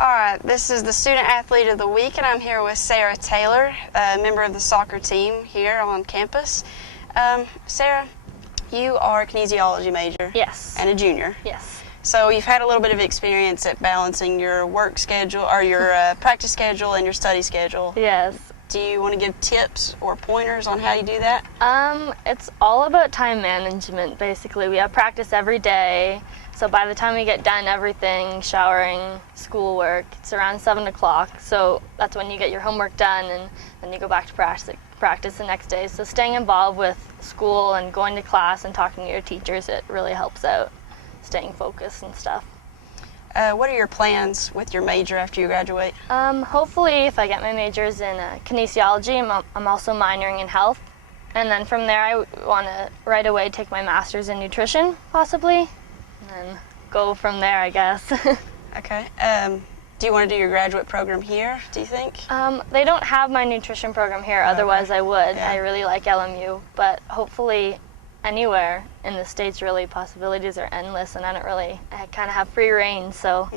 All right, this is the Student Athlete of the Week, and I'm here with Sarah Taylor, a member of the soccer team here on campus. Sarah, you are a kinesiology major. Yes. And a junior. Yes. So you've had a little bit of experience at balancing your work schedule, or your practice schedule and your study schedule. Yes. Do you want to give tips or pointers on how you do that? It's all about time management, basically. We have practice every day, so by the time we get done everything, showering, schoolwork, it's around 7 o'clock, so that's when you get your homework done, and then you go back to practice the next day. So staying involved with school and going to class and talking to your teachers, it really helps out, staying focused and stuff. What are your plans with your major after you graduate? Hopefully, if I get my majors in kinesiology, I'm also minoring in health. And then from there, I want to right away take my master's in nutrition, possibly, and go from there, I guess. Okay. Do you want to do your graduate program here, do you think? They don't have my nutrition program here, otherwise I would. Yeah. I really like LMU, but hopefully anywhere in the States, really, possibilities are endless, and I kind of have free reign, so.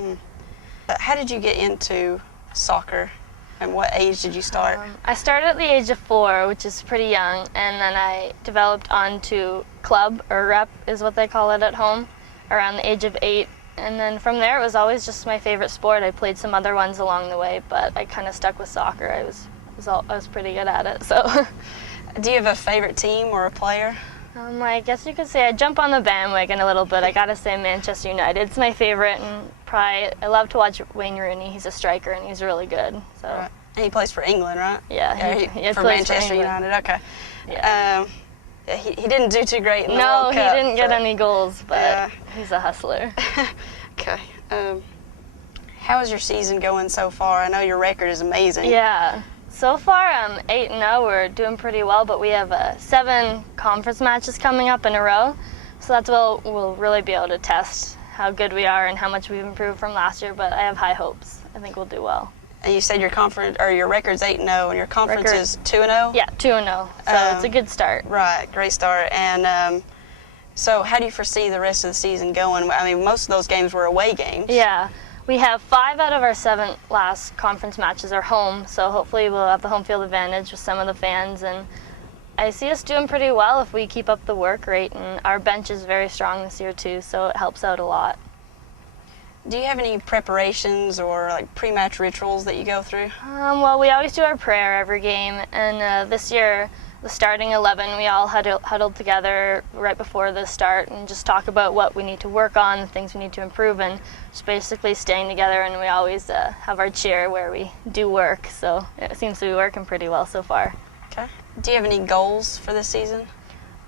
How did you get into soccer, and what age did you start? I started at the age of 4, which is pretty young, and then I developed onto club, or rep is what they call it at home, around the age of 8, and then from there it was always just my favorite sport. I played some other ones along the way, but I kind of stuck with soccer. I was pretty good at it, so. Do you have a favorite team or a player? I guess you could say I jump on the bandwagon a little bit. I gotta say Manchester United's my favorite, and I love to watch Wayne Rooney. He's a striker and he's really good. So. Right. And he plays for England, right? Yeah, he for plays Manchester for England. United. Okay. Yeah. He didn't do too great in the No, World Cup. he didn't get any goals, but he's a hustler. Okay. How is your season going so far? I know your record is amazing. Yeah. So far, 8-0. We're doing pretty well, but we have 7 conference matches coming up in a row. So that's what we'll really be able to test how good we are and how much we've improved from last year. But I have high hopes. I think we'll do well. And you said your record's 8-0, and your conference is 2-0. Yeah, 2-0. So it's a good start. Right, great start. And so, how do you foresee the rest of the season going? I mean, most of those games were away games. Yeah. We have 5 out of our 7 last conference matches are home, so hopefully we'll have the home field advantage with some of the fans, and I see us doing pretty well if we keep up the work rate, and our bench is very strong this year too, so it helps out a lot. Do you have any preparations or like pre-match rituals that you go through? Well, we always do our prayer every game, and this year, the starting 11, we all huddled together right before the start and just talk about what we need to work on, the things we need to improve, and just basically staying together. And we always have our cheer where we do work, so it seems to be working pretty well so far. Okay. Do you have any goals for this season?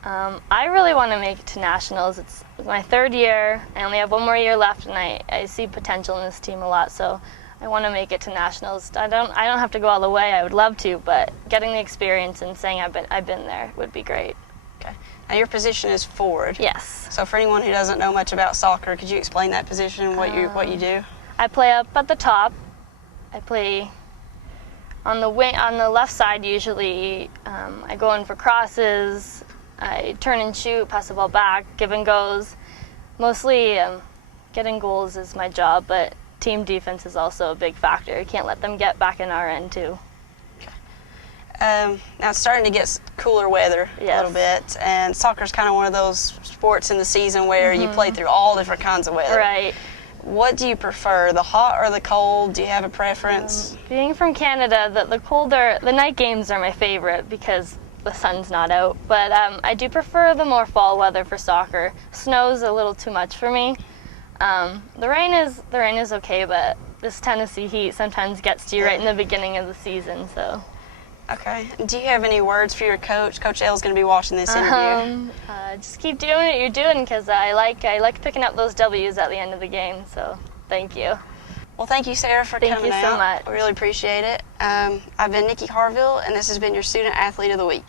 I really want to make it to nationals. It's my 3rd year. I only have 1 more year left, and I see potential in this team a lot. So I want to make it to nationals. I don't have to go all the way. I would love to, but getting the experience and saying I've been there would be great. Okay. Now your position is forward. Yes. So for anyone who doesn't know much about soccer, could you explain that position, what you do? I play up at the top. I play on the wing, on the left side usually. I go in for crosses. I turn and shoot, pass the ball back, give and goes. Mostly getting goals is my job, but team defense is also a big factor. You can't let them get back in our end too. Now it's starting to get cooler weather a little bit, and soccer's kind of one of those sports in the season where you play through all different kinds of weather. Right. What do you prefer, the hot or the cold? Do you have a preference? Being from Canada, the night games are my favorite because the sun's not out, but I do prefer the more fall weather for soccer. Snow's a little too much for me. The rain is okay, but this Tennessee heat sometimes gets to you right in the beginning of the season, so. Okay. Do you have any words for your coach? Coach L's going to be watching this interview. Just keep doing what you're doing, because I like picking up those W's at the end of the game, so thank you. Well, thank you, Sarah, for coming out. Thank you so much. I really appreciate it. I've been Nikki Harville, and this has been your Student Athlete of the Week.